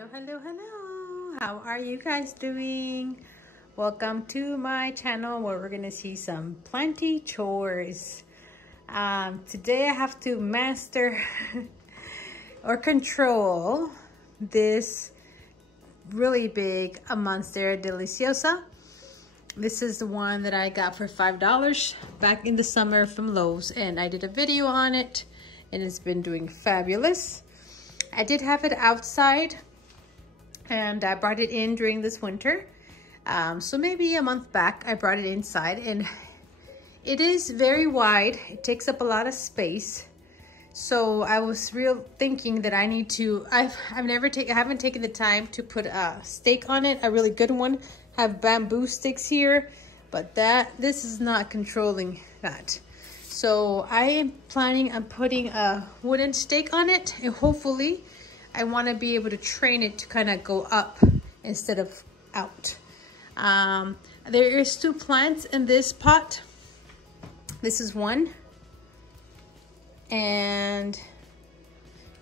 Hello. How are you guys doing? Welcome to my channel where we're gonna see some planty chores. Today I have to master or control this really big monstera deliciosa. This is the one that I got for $5 back in the summer from Lowe's, and I did a video on it and it's been doing fabulous. I did have it outside and I brought it in during this winter. So maybe a month back I brought it inside, and it is very wide. It takes up a lot of space. So I was thinking that I need to, I haven't taken the time to put a stake on it, a really good one. I have bamboo sticks here, but this is not controlling that. So I am planning on putting a wooden stake on it, and hopefully I want to be able to train it to kind of go up instead of out. There is 2 plants in this pot. This is one, and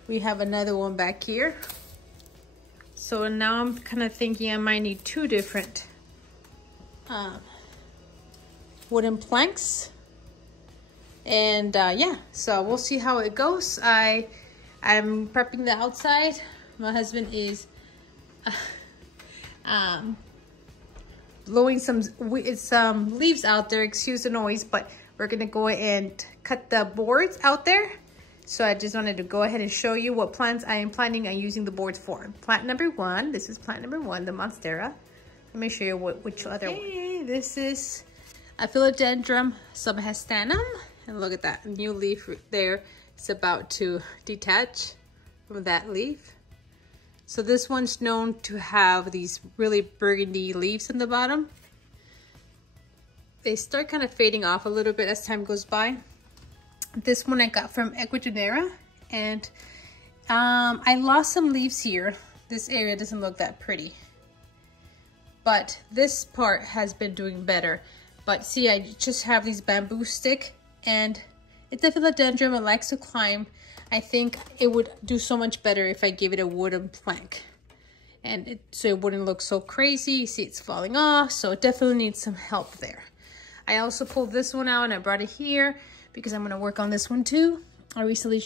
we have another one back here. So now I'm kind of thinking I might need 2 different wooden planks. And yeah, so we'll see how it goes. I'm prepping the outside. My husband is blowing some leaves out there, excuse the noise, but we're gonna go and cut the boards out there. So I just wanted to go ahead and show you what plants I am planning on using the boards for. Plant number 1, this is plant number 1, the monstera. Let me show you which other one. This is a philodendron subhastanum. And look at that new leaf there. It's about to detach from that leaf. So this one's known to have these really burgundy leaves in the bottom. They start kind of fading off a little bit as time goes by. This one I got from Ecuador, and I lost some leaves here. This area doesn't look that pretty, but this part has been doing better. But see, I just have these bamboo stick, and it's a philodendron. It likes to climb. I think it would do so much better if I gave it a wooden plank, and so it wouldn't look so crazy. You see it's falling off, so it definitely needs some help there. I also pulled this one out and I brought it here because I'm going to work on this one too. I recently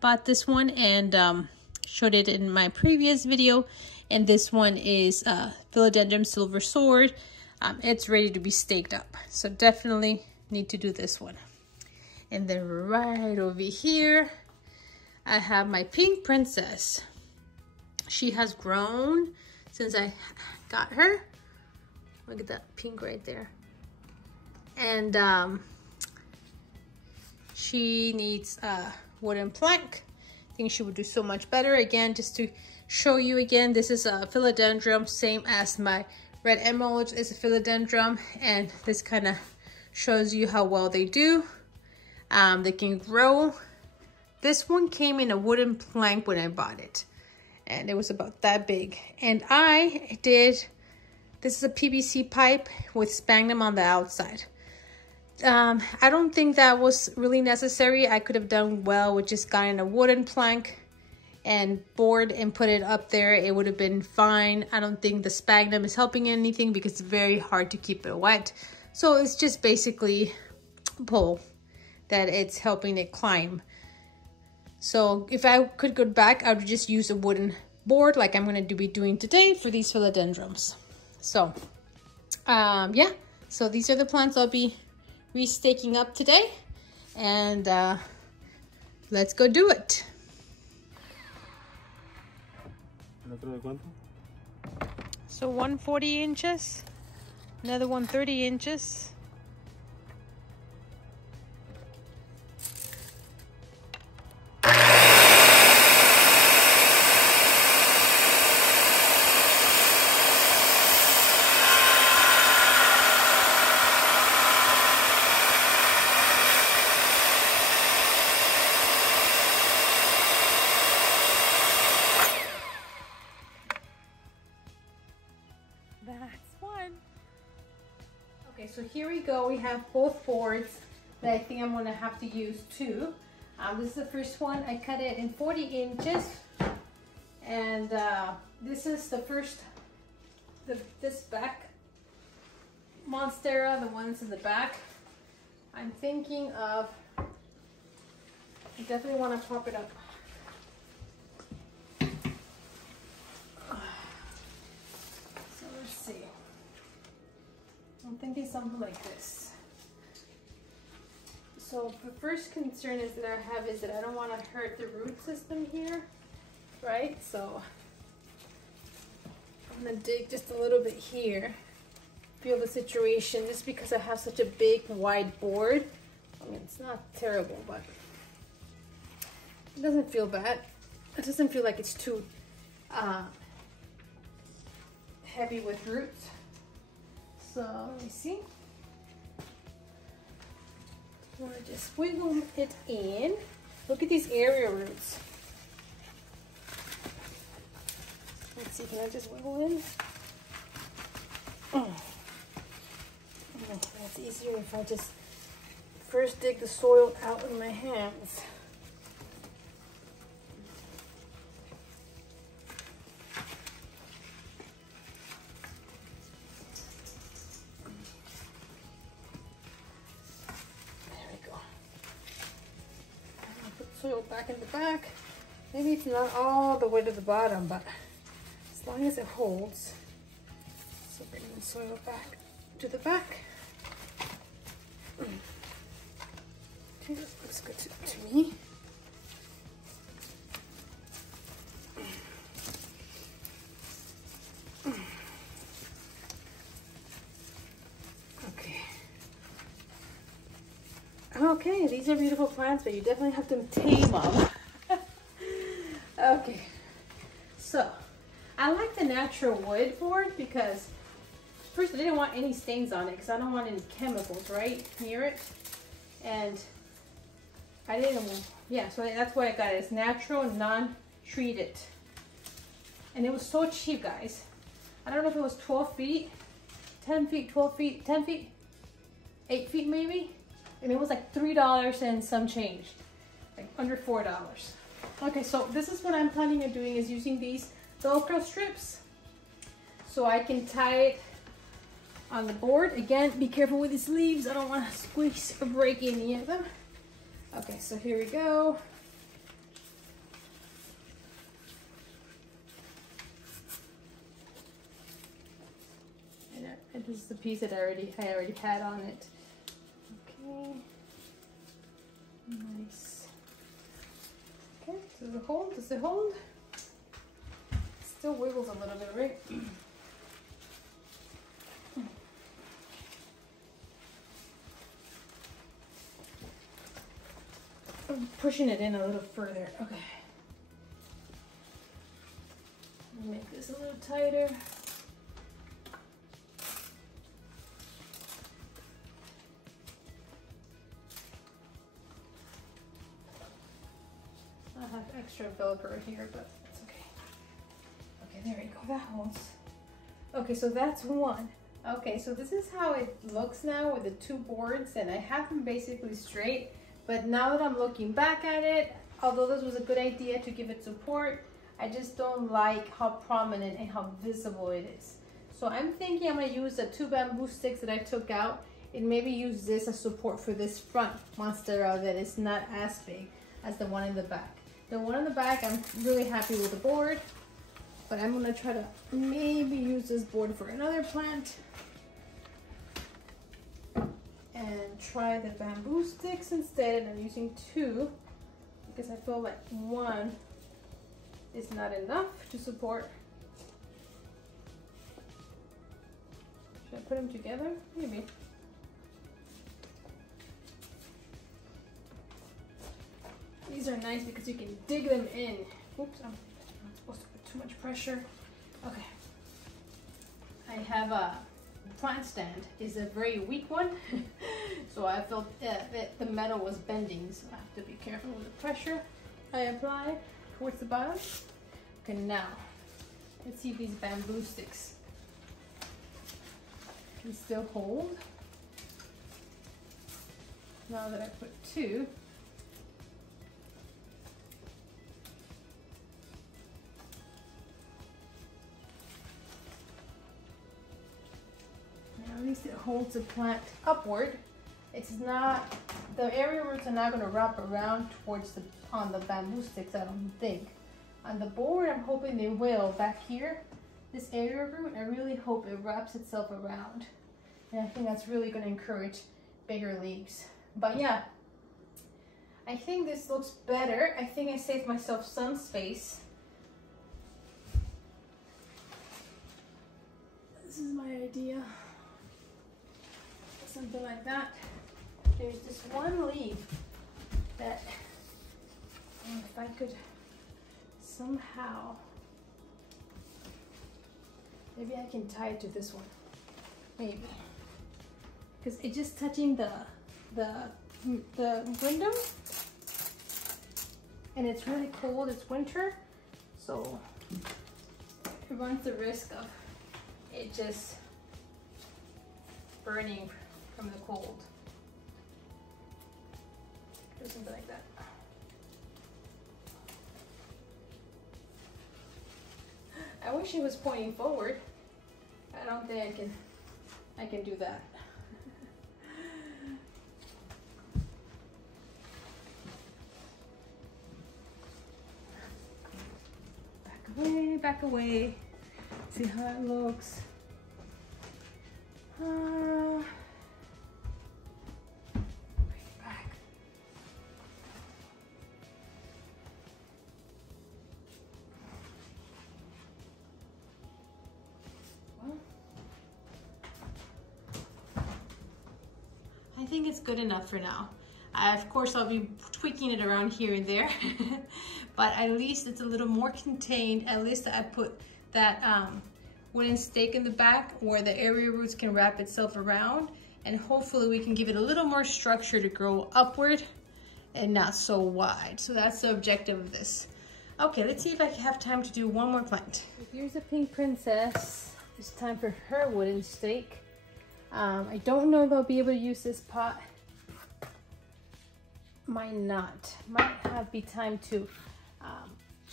bought this one and showed it in my previous video, and this one is philodendron silver sword. It's ready to be staked up, so definitely need to do this one. And then right over here I have my pink princess. She has grown since I got her. Look at that pink right there. And she needs a wooden plank. I think she would do so much better. Again, just to show you again, this is a philodendron, same as my red emerald is a philodendron, and this kind of shows you how well they do. They can grow. This one came in a wooden plank when I bought it, and it was about that big. And this is a PVC pipe with sphagnum on the outside. I don't think that was really necessary. I could have done well with just getting a wooden plank and board and put it up there. It would have been fine. I don't think the sphagnum is helping anything because it's very hard to keep it wet. So it's just basically a pole that it's helping it climb. So if I could go back, I would just use a wooden board like I'm going to be doing today for these philodendrons. So yeah, so these are the plants I'll be restaking up today, and let's go do it. So one 40 inches, another one 30 inches. That's one. Okay, so here we go. We have both boards that I think I'm going to have to use too. This is the first one. I cut it in 40 inches, And this is the first, this back monstera, the ones in the back. I'm thinking of, I definitely want to pop it up. So let's see. I'm thinking something like this. So the first concern is that I have is that I don't want to hurt the root system here, right? So I'm gonna dig just a little bit here, feel the situation, just because I have such a big wide board. I mean, it's not terrible, but it doesn't feel bad. It doesn't feel like it's too heavy with roots. So let me see. I'm gonna just wiggle it in. Look at these area roots. Let's see, can I just wiggle in? Oh, that's easier if I just first dig the soil out with my hands. Soil back in the back. Maybe it's not all the way to the bottom, but as long as it holds. So bring the soil back to the back. Okay, that looks good to me. Okay, these are beautiful plants, but you definitely have to tame them. Okay, so I like the natural wood board because first I didn't want any stains on it because I don't want any chemicals right near it, and I didn't. Yeah, so that's why I got it. It's natural, non-treated, and it was so cheap, guys. I don't know if it was 12 feet, 10 feet, 12 feet, 10 feet, 8 feet maybe. And it was like $3 and some change, like under $4. Okay, so this is what I'm planning on doing, is using these VELCRO strips so I can tie it on the board. Again, be careful with these leaves. I don't want to squeeze or break any of them. Okay, so here we go. And this is the piece that I already had on it. Okay, nice. Okay, does it hold? Does it hold? It still wiggles a little bit, right? I'm pushing it in a little further. Okay. Make this a little tighter. I have extra VELCRO here, but it's okay. Okay, there we go, that holds. Okay, so that's one. Okay, so this is how it looks now with the two boards, and I have them basically straight, but now that I'm looking back at it, although this was a good idea to give it support, I just don't like how prominent and how visible it is. So I'm thinking I'm gonna use the 2 bamboo sticks that I took out and maybe use this as support for this front monstera that is not as big as the one in the back. The one in the back, I'm really happy with the board, but I'm gonna try to maybe use this board for another plant and try the bamboo sticks instead. And I'm using 2 because I feel like 1 is not enough to support. Should I put them together? Maybe. These are nice because you can dig them in. Oops, I'm not supposed to put too much pressure. Okay. I have a plant stand. It's a very weak one. So I felt that the metal was bending. So I have to be careful with the pressure I apply towards the bottom. Okay, now let's see if these bamboo sticks can still hold. Now that I put 2. holds the plant upward. It's not, the area roots are not going to wrap around towards the, on the bamboo sticks, I don't think. On the board, I'm hoping they will. Back here, this area root, I really hope it wraps itself around. And I think that's really going to encourage bigger leaves. But yeah, I think this looks better. I think I saved myself sun space. This is my idea. Something like that. There's this one leaf that, if I could somehow, maybe I can tie it to this one, maybe, because it's just touching the window, and it's really cold. It's winter, so it runs the risk of it just burning from the cold. Do something like that. I wish it was pointing forward. I don't think I can do that. Back away. See how it looks. Bring it back. Well, I think it's good enough for now. Of course, I'll be tweaking it around here and there, but at least it's a little more contained. At least I put that wooden stake in the back where the area roots can wrap itself around, and hopefully we can give it a little more structure to grow upward and not so wide. So that's the objective of this. Okay, let's see if I have time to do one more plant. Here's a pink princess. It's time for her wooden stake. I don't know if I'll be able to use this pot. Might not. Might be time to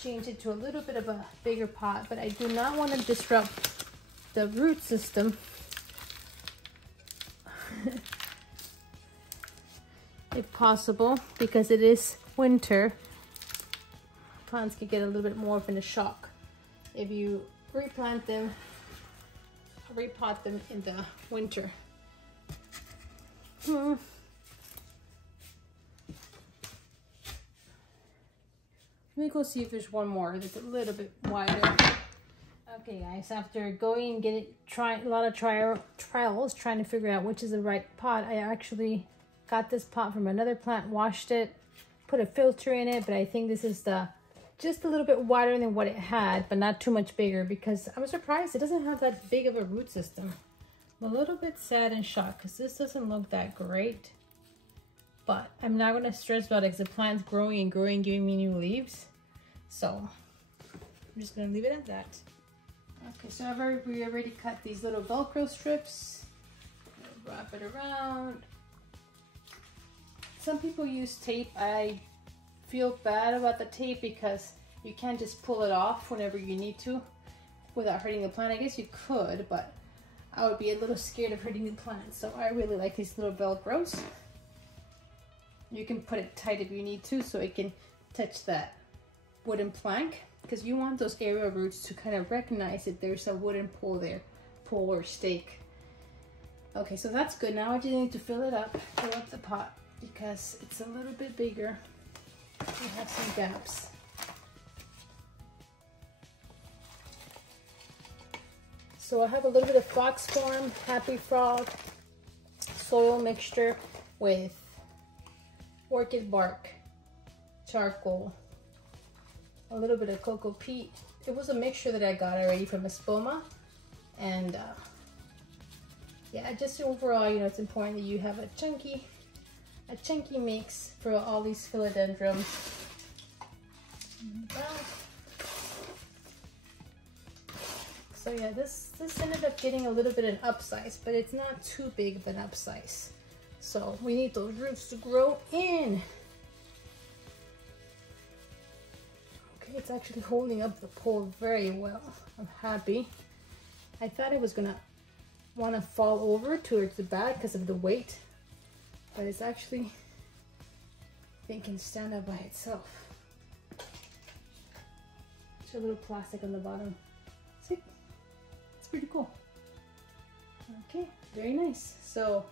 change it to a little bit of a bigger pot, but I do not want to disrupt the root system. If possible, because it is winter. Plants can get a little bit more of a shock if you replant them, repot them in the winter. Let me go see if there's one more that's a little bit wider. Okay guys, after going and a lot of trials trying to figure out which is the right pot, I actually got this pot from another plant, washed it, put a filter in it, but I think this is just a little bit wider than what it had, but not too much bigger, because I was surprised it doesn't have that big of a root system. I'm a little bit sad and shocked because this doesn't look that great, but I'm not going to stress about it because the plant's growing and growing, giving me new leaves. So I'm just going to leave it at that. Okay, so we already cut these little Velcro strips. Wrap it around. Some people use tape. I feel bad about the tape because you can't just pull it off whenever you need to without hurting the plant. I guess you could, but I would be a little scared of hurting the plant. So I really like these little Velcros. You can put it tight if you need to, so it can touch that wooden plank, because you want those area roots to kind of recognize that there's a wooden pole there, pole or stake. Okay, so that's good. Now I just need to fill up the pot, because it's a little bit bigger. We have some gaps. So I have a little bit of fox form, happy frog, soil mixture with orchid bark, charcoal, a little bit of cocoa peat. It was a mixture that I got already from Espoma, and yeah, just overall, you know, it's important that you have a chunky mix for all these philodendrons. So yeah, this ended up getting a little bit of an upsize, but it's not too big of an upsize. So we need those roots to grow in. Okay, it's actually holding up the pole very well. I'm happy. I thought it was gonna want to fall over towards the back because of the weight, but it's actually, I think, can stand up by itself. There's a little plastic on the bottom. See? It's pretty cool. Okay, very nice. So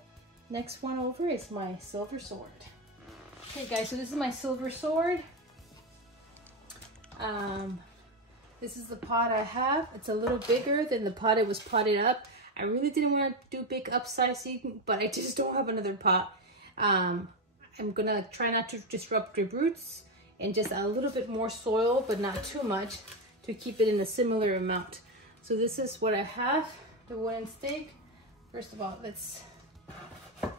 next one over is my silver sword. Okay guys, so this is my silver sword. This is the pot I have. It's a little bigger than the pot it was potted up. I really didn't want to do big upsizing, but I just don't have another pot. I'm gonna try not to disrupt the roots and just add a little bit more soil, but not too much, to keep it in a similar amount. So this is what I have, the wooden stake. First of all, let's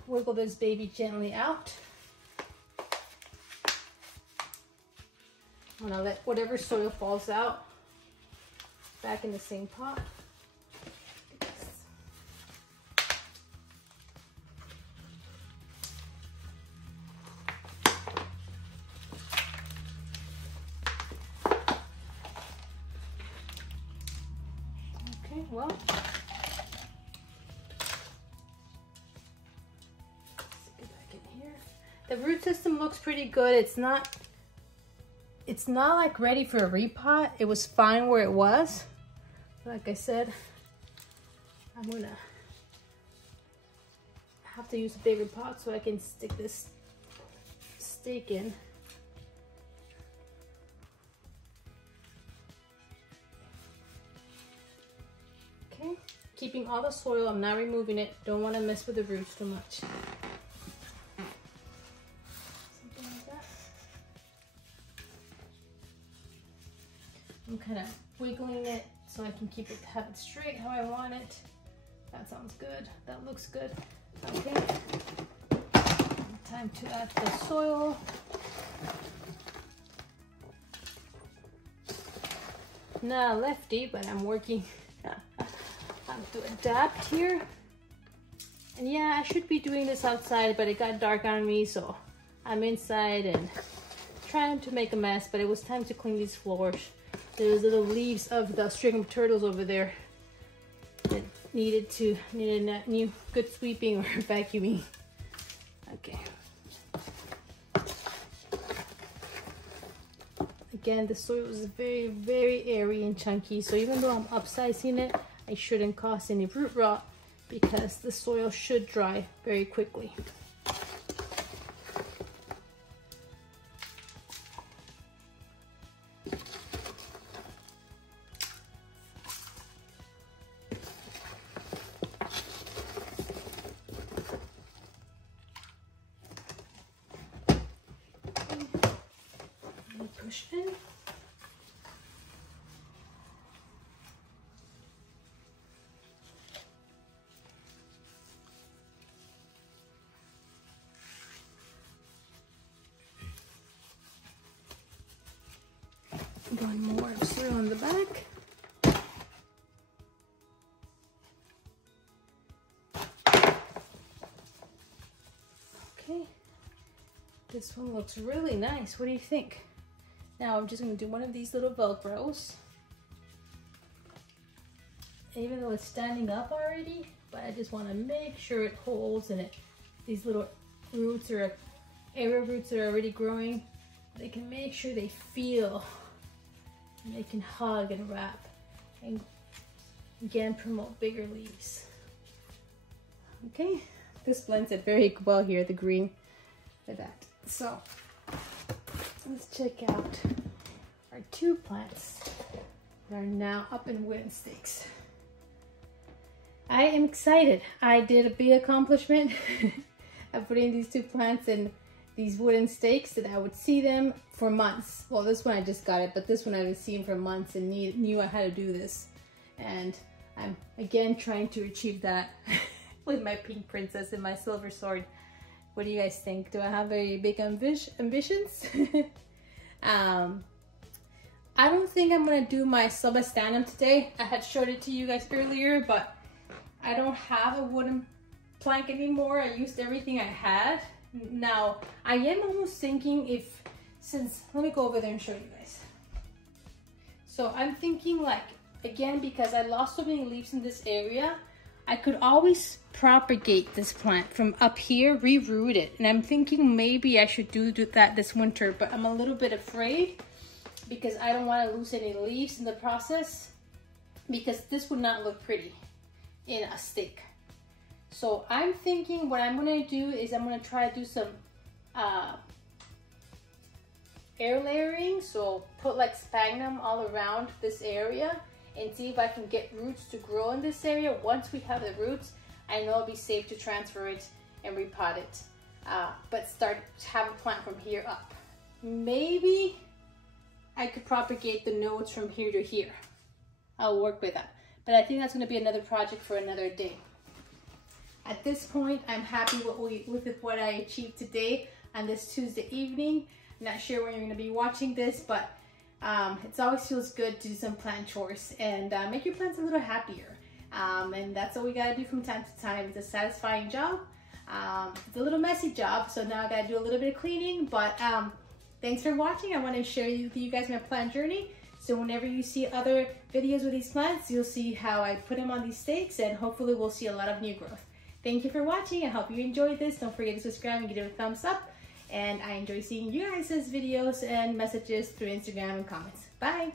wiggle this baby gently out. I'm gonna let whatever soil falls out back in the same pot. Okay, well, let's get back in here. The root system looks pretty good. It's not like ready for a repot. It was fine where it was. Like I said, I'm gonna have to use a bigger pot so I can stick this stake in. Okay, keeping all the soil. I'm not removing it. Don't want to mess with the roots too much. Something like that. I'm kind of wiggling it so I can have it straight how I want it. That sounds good. That looks good. Okay. Time to add the soil. Not a lefty, but I'm working to adapt here. And yeah, I should be doing this outside, but it got dark on me, so I'm inside and trying to make a mess, but it was time to clean these floors. There's little leaves of the string of turtles over there that needed a new good sweeping or vacuuming. Okay. Again, the soil is very, very airy and chunky, so even though I'm upsizing it, I shouldn't cause any root rot because the soil should dry very quickly. Push in. One more soil on the back. Okay, this one looks really nice. What do you think? Now I'm just going to do one of these little Velcros. Even though it's standing up already, but I just want to make sure it holds and these little roots or area roots that are already growing, they can make sure they feel and they can hug and wrap and again promote bigger leaves. Okay, this blends it very well here, the green with that. So let's check out our two plants that are now up in wooden stakes. I am excited. I did a big accomplishment of putting these two plants in these wooden stakes that I would see them for months. Well, this one I just got it, but this one I've been seeing for months and knew I had to do this. And I'm again trying to achieve that with my pink princess and my silver sword. What do you guys think? Do I have very big ambitions? I don't think I'm gonna do my subastanum today. I had showed it to you guys earlier, but I don't have a wooden plank anymore. I used everything I had. Now, I am almost thinking let me go over there and show you guys. So I'm thinking like, again, because I lost so many leaves in this area, I could always propagate this plant from up here, reroot it. And I'm thinking maybe I should do that this winter, but I'm a little bit afraid because I don't want to lose any leaves in the process, because this would not look pretty in a stake. So I'm thinking what I'm gonna do is I'm gonna try to do some air layering. So put like sphagnum all around this area and see if I can get roots to grow in this area. Once we have the roots, I know it'll be safe to transfer it and repot it. But start to have a plant from here up. Maybe I could propagate the nodes from here to here. I'll work with that. But I think that's gonna be another project for another day. At this point, I'm happy with what I achieved today on this Tuesday evening. I'm not sure when you're gonna be watching this, but it always feels good to do some plant chores and make your plants a little happier. And that's what we gotta do from time to time. It's a satisfying job. It's a little messy job, so now I gotta do a little bit of cleaning, but thanks for watching. I wanna share with you guys my plant journey. So whenever you see other videos with these plants, you'll see how I put them on these stakes, and hopefully we'll see a lot of new growth. Thank you for watching. I hope you enjoyed this. Don't forget to subscribe and give it a thumbs up. And I enjoy seeing you guys' videos and messages through Instagram and comments. Bye.